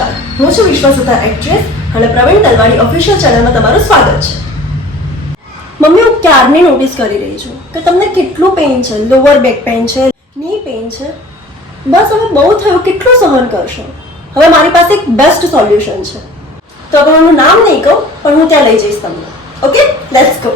નમસ્કાર, હું છું વિશ્વસુતા એક્ટ્રેસ અને પ્રવીણ તલવાણી ઓફિશિયલ ચેનલમાં તમારું સ્વાગત છે. મમ્મી, હું ક્યારની નોટિસ કરી રહી છું કે તમને કેટલું પેઇન છે. લોઅર બેક પેઇન છે, ની પેઇન છે. બસ હવે બહુ થયું, કેટલું સહન કરશો? હવે મારી પાસે એક બેસ્ટ સોલ્યુશન છે. તો હવે હું નામ નહીં કહું, પણ હું ત્યાં લઈ જઈશ તમને. Okay, let's go.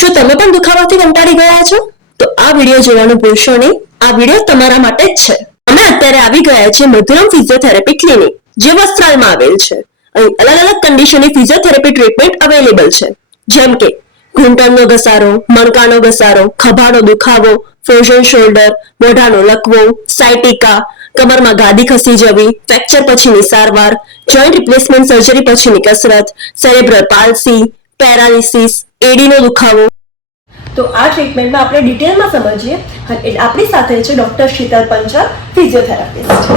શું તમે પણ દુખાવાથી કંટાળી ગયા છો? તો આ વિડીયો જોવાનું ભૂલશો નહીં. આ વિડીયો તમારા માટે જ છે. અમે અત્યારે આવી ગયા છે મધુરમ ફિઝિયોથેરાપી ક્લિનિક, જે વસ્ત્રાલમાં આવેલ છે. અહીં અલગ અલગ કન્ડિશનની ફિઝિયોથેરાપી ટ્રીટમેન્ટ અવેલેબલ છે, જેમ કે ઘૂંટણનો ઘસારો, મણકાનો ઘસારો, ખભાનો દુખાવો, ફ્રોઝન શોલ્ડર, મોઢાનો લકવો, સાયટિકા, કમરમાં ગાદી ખસી જવી, ફ્રેક્ચર પછીની સારવાર, જોઈન્ટ રિપ્લેસમેન્ટ સર્જરી પછીની કસરત, સેરેબ્રલ પાલ્સી, પેરાલિસિસ, એડીનો દુખાવો. તો આ ટ્રીટમેન્ટમાં આપણે ડિટેલમાં સમજીએ. આપણી સાથે છે ડોક્ટર શીતલ પંચાલ, ફિઝિયોથેરાપિસ્ટ.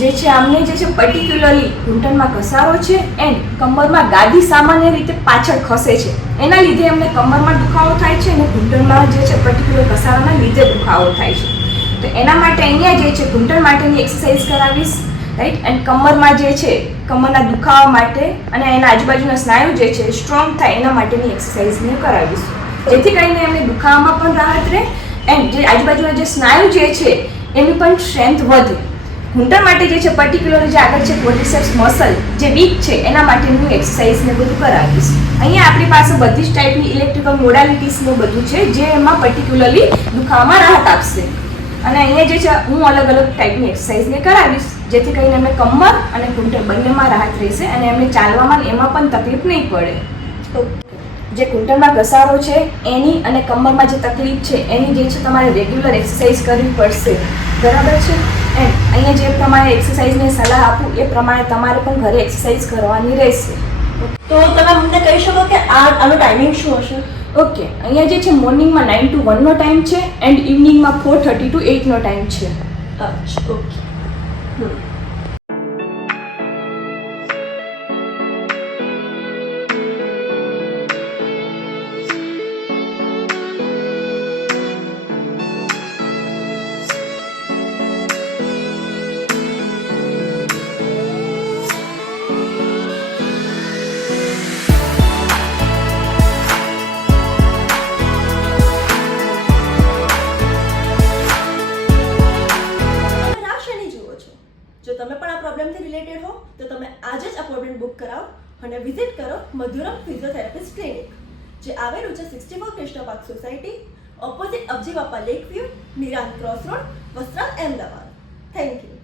જે છે આમને જે છે પર્ટિક્યુલરલી ઘૂંટણમાં ઘસારો છે એન્ડ કમરમાં ગાદી સામાન્ય રીતે પાછળ ખસે છે, એના લીધે એમને કમરમાં દુખાવો થાય છે અને ઘૂંટણમાં જે છે પર્ટિક્યુલર ઘસારાના લીધે દુખાવો થાય છે. તો એના માટે અહીંયા જે છે ઘૂંટણ માટેની એક્સરસાઇઝ કરાવીશ, રાઈટ. એન્ડ કમરમાં જે છે કમરના દુખાવા માટે અને એના આજુબાજુના સ્નાયુ જે છે સ્ટ્રોંગ થાય એના માટેની એક્સરસાઇઝને કરાવીશું, જેથી કરીને એમને દુખાવામાં પણ રાહત રહે એન્ડ જે આજુબાજુના જે સ્નાયુ જે છે એની પણ સ્ટ્રેન્થ વધે. ઘૂંટણ માટે જે છે પર્ટિક્યુલર જે આગળ છે ક્વોડ્રિસેપ્સ મસલ જે વીક છે એના માટેનું એક્સરસાઇઝ ને બધું કરાવીશ. અહીંયા આપણી પાસે બધી જ ટાઈપની ઇલેક્ટ્રિકલ મોડાલિટીઝ ને બધું છે જે એમાં પર્ટિક્યુલરલી દુખાવામાં રાહત આપશે. અને અહીંયા જે છે હું અલગ અલગ ટાઈપની એક્સરસાઇઝ ને કરાવીશ, જેથી કરીને એમને કમર અને ઘૂંટણ બંનેમાં રાહત રહેશે અને એમને ચાલવામાં એમાં પણ તકલીફ નહીં પડે. જે ઘૂંટણમાં ઘસારો છે એની અને કમરમાં જે તકલીફ છે એની જે છે તમારે રેગ્યુલર એક્સરસાઇઝ કરવી પડશે, બરાબર છે. એન્ડ અહીંયા જે પ્રમાણે એક્સરસાઇઝની સલાહ આપું એ પ્રમાણે તમારે પણ ઘરે એક્સરસાઇઝ કરવાની રહેશે. તો તમે અમને કહી શકો કે આનો ટાઈમિંગ શું હશે? ઓકે, અહીંયા જે છે મોર્નિંગમાં 9 to 1 નો ટાઈમ છે એન્ડ ઇવનિંગમાં 4:30 to 8 નો ટાઈમ છે. અચ્છા, ઓકે. જો તમે પણ આ પ્રોબ્લેમથી રિલેટેડ હો તો તમે આજે જ અપોઇન્ટમેન્ટ બુક કરાવો અને વિઝિટ કરો મધુરમ ફિઝિયોથેરાપિસ્ટ ક્લિનિક, જે આવેલું છે 64 Krishna park society, opposite Abji Bapa lake view, Nirant cross road, Vastral, Ahmedabad. Thank you.